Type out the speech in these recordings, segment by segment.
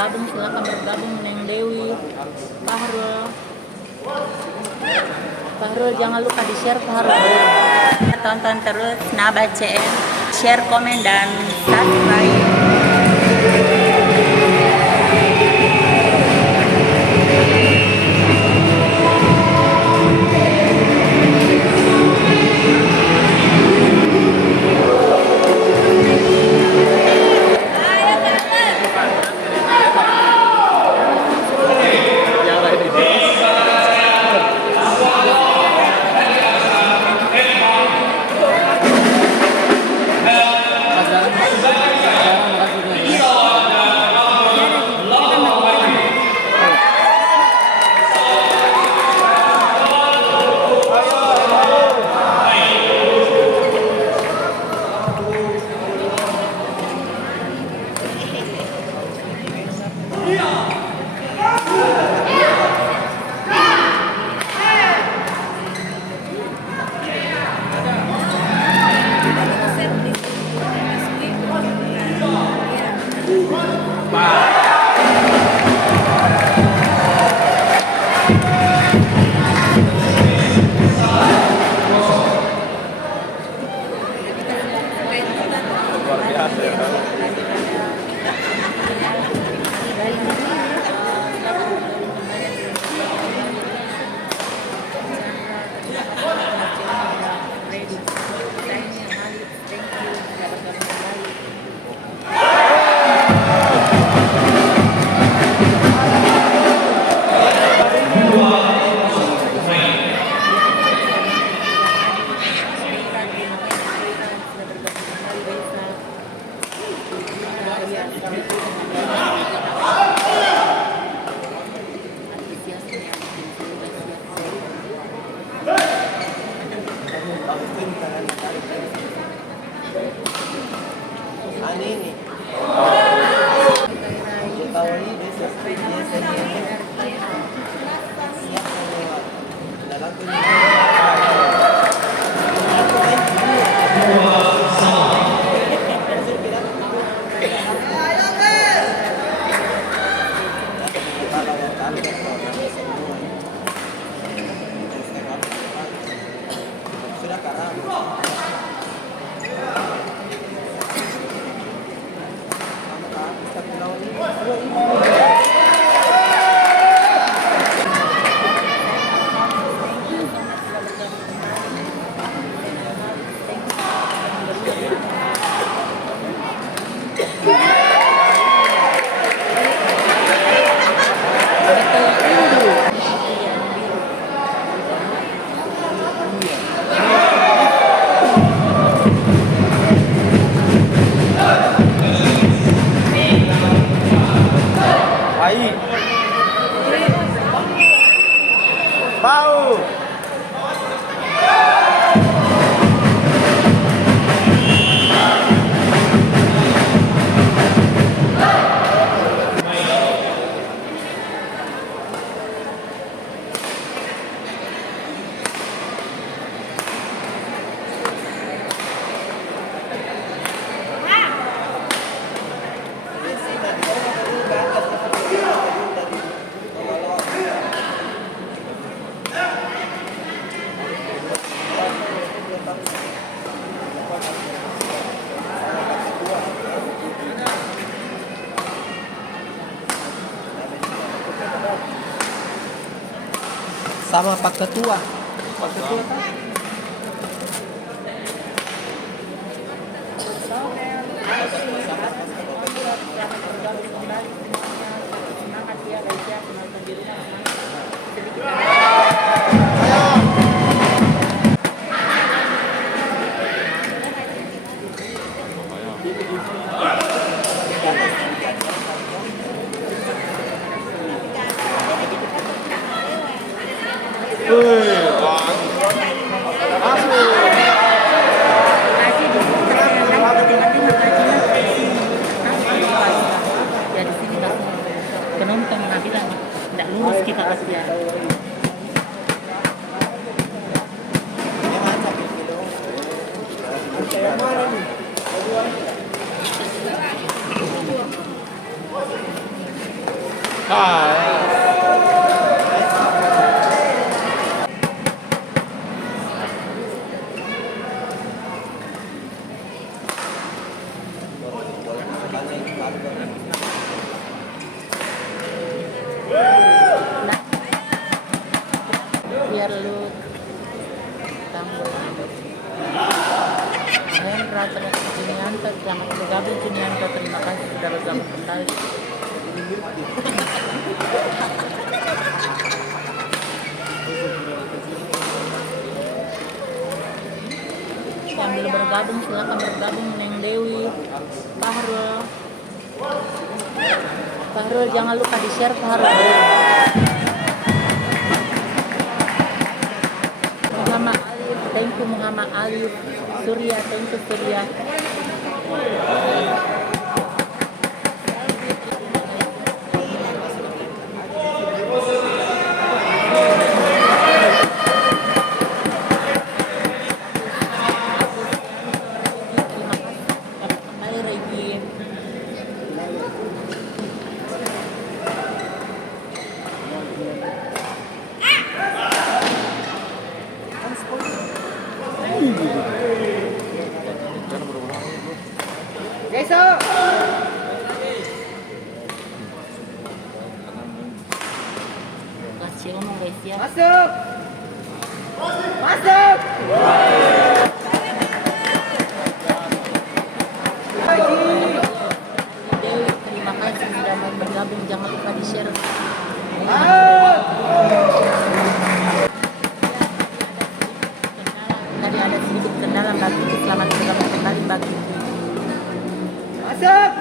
bergabung silakan bergabung. Neng Dewi, Fahrul. Fahrul jangan lupa di share Fahrul. Tonton terus Naba CN, share, komen dan subscribe. Sama Pak Ketua. Pak Ketua kan? Penonton bilang tidak lulus kita kasihan. Nah, biar lu tambah. Hendra Junianto, selamat bergabung Junianto, terima kasih sudah bergabung kembali. Yang belum bergabung silakan bergabung. Neng Dewi, Fahrul jangan lupa di share Fahrul. Muhammad Alif, thank you Muhammad Alif. Surya, thank you Surya. Kembali Regi. Kasih ngomong guys ya. Masuk. Masuk. Dewi, terima kasih sudah mau bergabung. Jangan lupa di share. Tadi ada sedikit kendala Mbak Kiki. Selamat bergabung kembali Mbak Kiki. Masuk.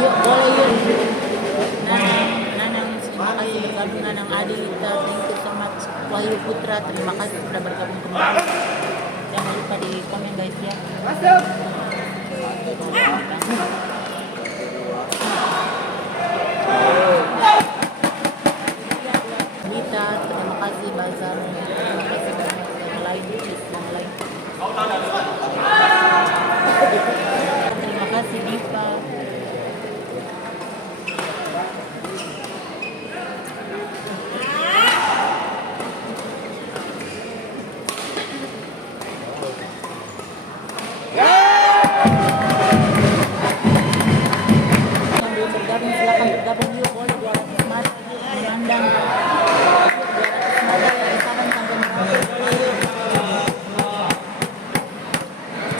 Yuk boleh yuk. Nanang, terima kasih bergabung. Nanang Adita, thank you so much. Wahyu Putra, terima kasih sudah bergabung kembali. Jangan lupa di komen guys ya. Masuk. Nita, terima kasih Bazar. Terima kasih banyak yang lain. Terima kasih Diva. Yang belum bergabung silakan bergabung yuk. Boleh 200 mat memandang 200 mat ya saban sampai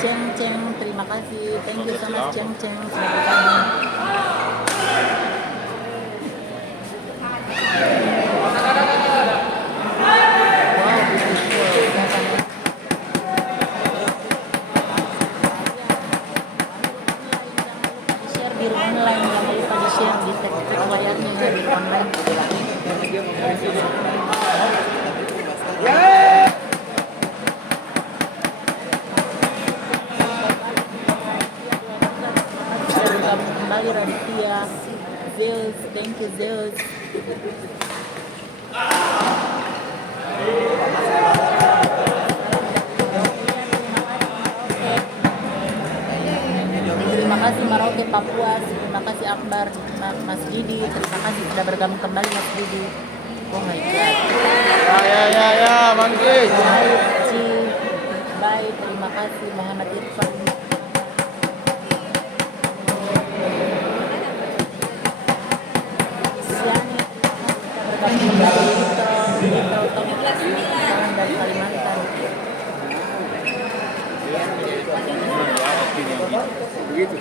Ceng, terima kasih. Thank you so much Ceng sudah bergabung. Wow, beautiful. Share biru online, jangan lupa di share di tag layarnya ya biru online. Bergabung kembali Raditya, Zeus, thank you Zeus. Terima kasih Maroke Papua, terima kasih Akbar, Mas Didi, terima kasih sudah bergabung kembali Mas Didi. Oh my god. Ya, Bangki. Baik, Ci. Baik, terima kasih Muhammad Irfan. Siani, bergabung kembali Litro dari Kalimantan. Begitu.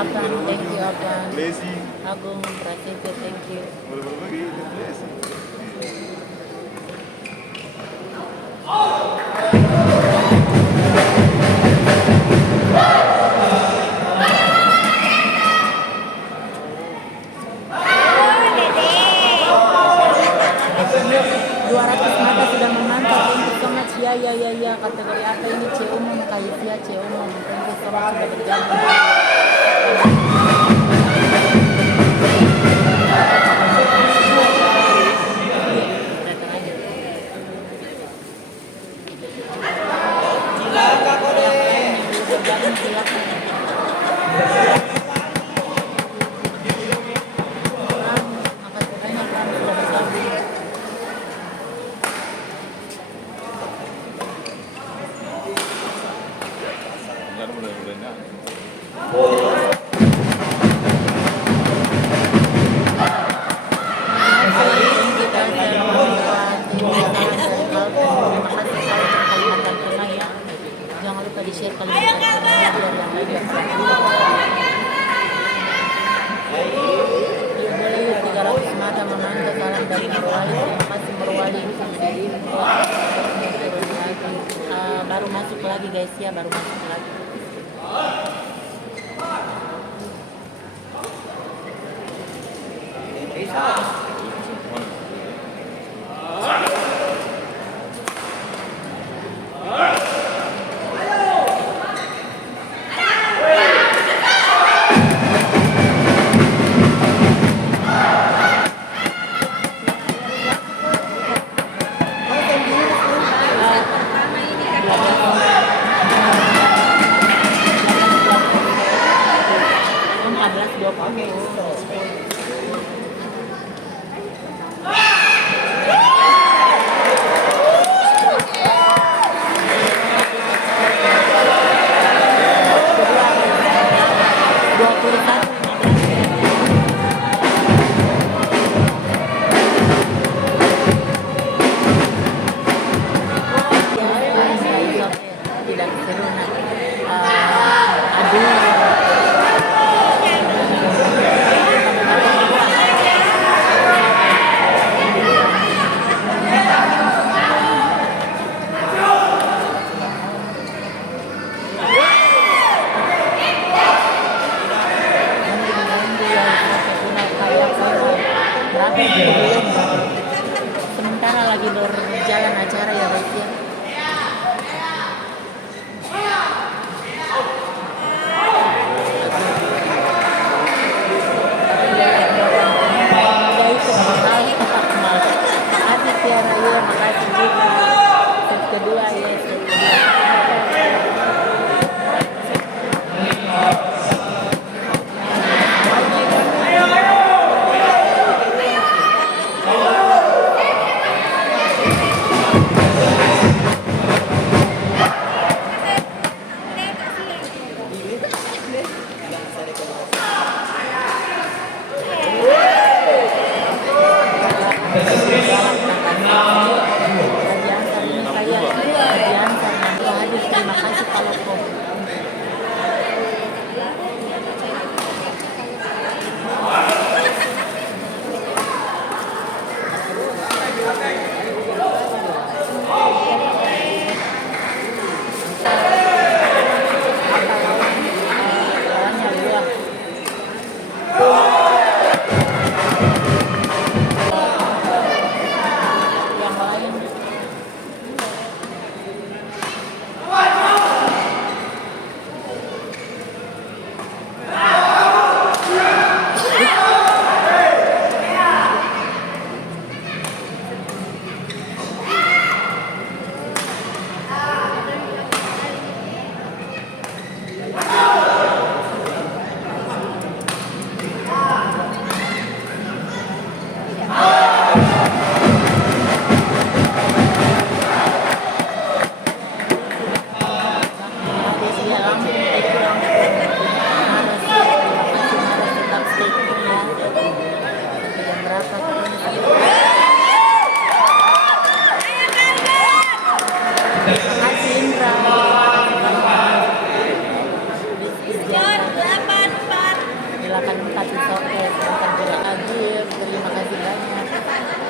Abang, thank you Abang. Agung, Prasetyo, thank you. Aceh Umum. Thank you so much sudah bergabung. Datang aja. Bergabung silakan. Makasih banyak Bang sudah bergabung. Jangan lupa di-share Kalimantan Tengah ya, biar yang lain bisa tahu. Ya boleh yuk 300 mata memantau salam dari Marwali. Terima kasih Marwali. Baru masuk lagi guys ya, baru masuk lagi. Tidak seru sementara lagi berjalan acara ya guys ya. Makasih Tiara, ya, makasih juga. Set kedua ya, set kedua. Terima kasih kalau kau Terima kasih banyak.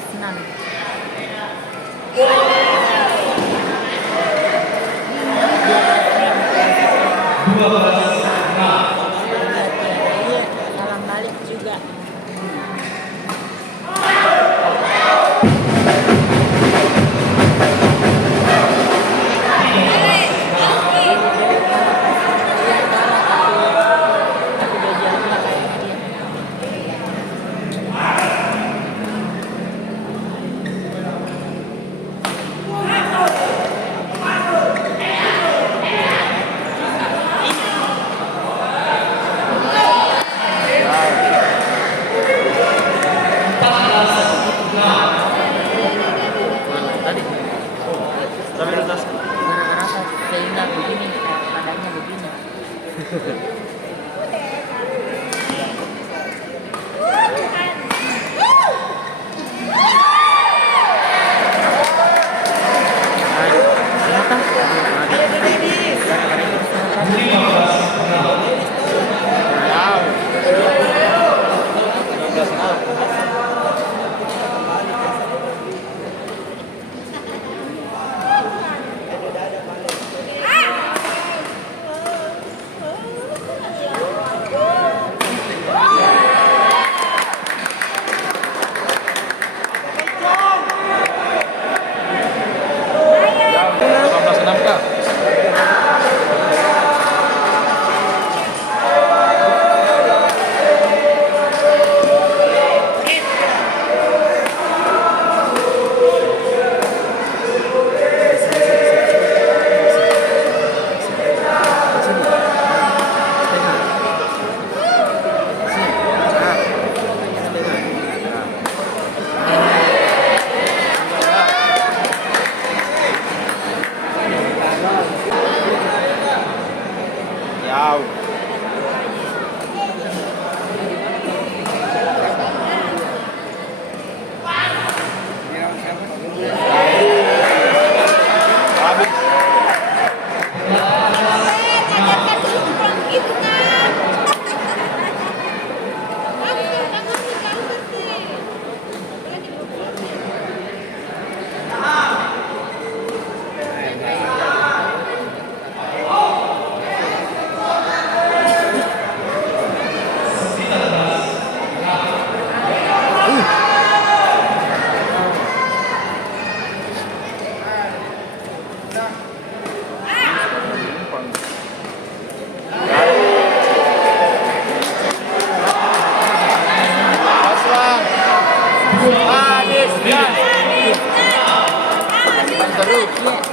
12-6. Iya, salam balik juga. Aku udah jalan kayaknya dia. Tadi. Tapi lu tas. Gara-gara sehingga begini, badannya begini. Habis. Ya. Iya.